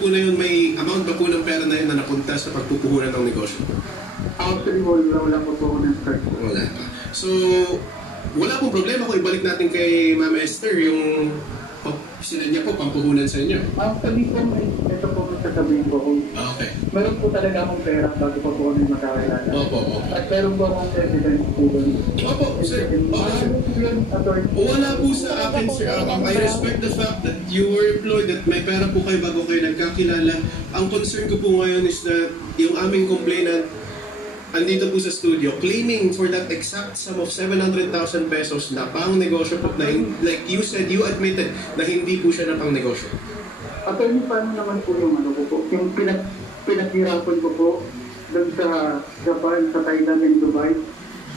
amount po na yun, may amount ba po ng pera na yun na napunta sa pagpupuhunan ng negosyo? Actually, wala po po ako ng start. Wala pa. So, wala pong problema kung ibalik natin kay Ma'am Esther yung sila niya po pampuhunan sa inyo. Actually po, ito po sasabihin ko kung Okay. meron po talaga akong pera bago pa po kami magkakilala. Opo. At meron po akong evidence po doon. Opo, sir. Wala po sa akin, sir. I respect the fact that you were employed, that may pera po kayo bago kayo nagkakilala. Ang concern ko po ngayon is that yung aming complainant andito po sa studio, claiming for that exact sum of 700,000 pesos na pang negosyo po, na like you said, you admitted na hindi po siya na pang negosyo. Attorney, paano naman po yung ano ko po? Yung pinaghirapan ko po doon sa Japan, sa Thailand and Dubai.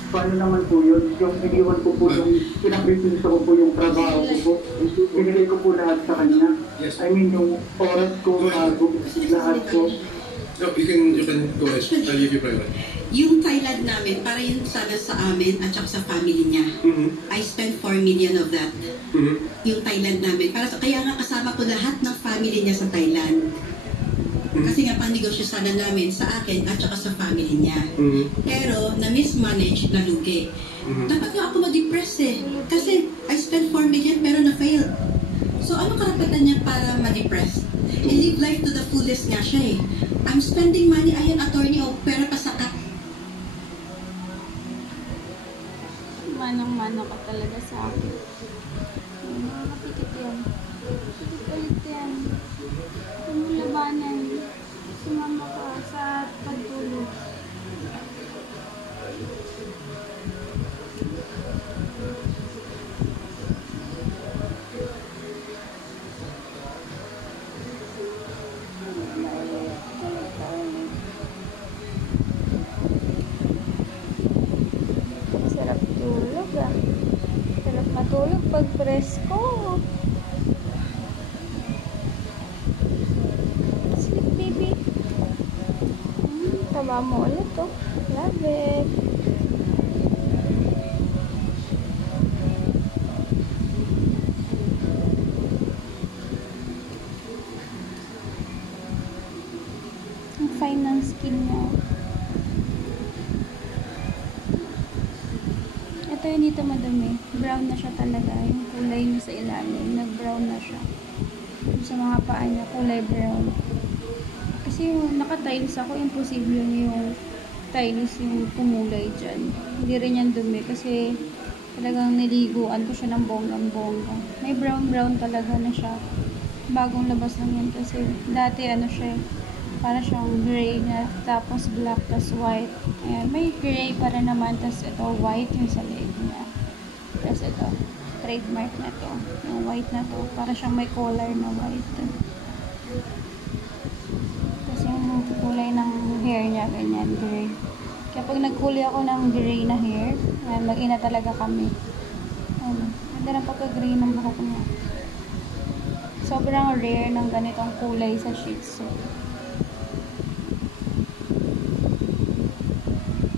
Paano naman po yun? Yung iniwan ko po yung pinagbitinsa ko po yung trabaho ko po. Binigay ko po lahat sa kanya. Yes. I mean, yung oras ko, lahat ko. No, you can go ahead. I'll give you private. Yung Thailand namin, para yun sana sa amin at saka sa family niya. I spent 4 million of that. Yung Thailand namin. Kaya nga kasama ko lahat ng family niya sa Thailand. Kasi nga pang-negosyo sana namin sa akin at saka sa family niya. Pero na-mismanage, nalugi. Dapat nga ako ma-depress eh. Kasi I spent 4 million pero na-failed. So ano karapatan niya para ma-depress? I-live life to the fullest nga siya eh. I'm spending money, ayan attorney, pera pa sa Manang-mana ka talaga sa akin. Nakapikit yan. Pikit ulit yan. Kung mo labanan, sumama ka sa pagtulog. Sarap tulog ah. Sarap matulog pag presko. Sleep baby. Tama mo ulit oh. Love it. Ang fine ng skin niya. Ito yung dito madumi. Brown na siya talaga. Yung kulay niya sa ilalim. Nag-brown na siya. Sa mga paa niya, kulay brown. Kasi yung naka-tiles ako, imposible yung tiles yung pumulay dyan. Hindi rin yan dumi kasi talagang niliguan ko siya ng bonggang-bongga. May brown-brown talaga na siya. Bagong labas lang yan kasi dati ano siya, para siyang gray na tapos black tapos white. Ayan, may gray pa rin naman tapos ito white yung sa leg niya. Tapos ito, trademark na to. Yung white na to, para siyang may collar na white. Tapos yung kulay ng hair niya, ganyan, gray. Kaya pag nagkulay ako ng gray na hair, ayan, mag-ina talaga kami. Ayan, ganda ng pagka-gray ng buhok niya. Sobrang rare ng ganitong kulay sa Shih Tzu.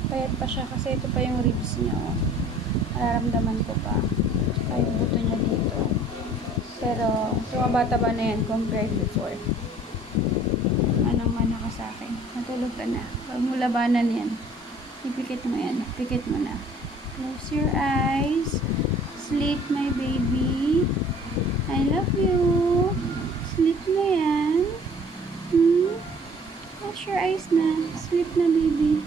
Payat pa siya kasi ito pa yung ribs niya. Oh. Nararamdaman ko pa. Tsaka yung buto niya dito. Pero tumabata ba na yan compared before? Manang-mana ka sa akin. Matulog ka na. Huwag mo labanan yan. Ipikit mo yan. Pikit mo na. Close your eyes. Sleep my baby. I love you. Sleep na yan. Close your eyes na. Sleep na baby.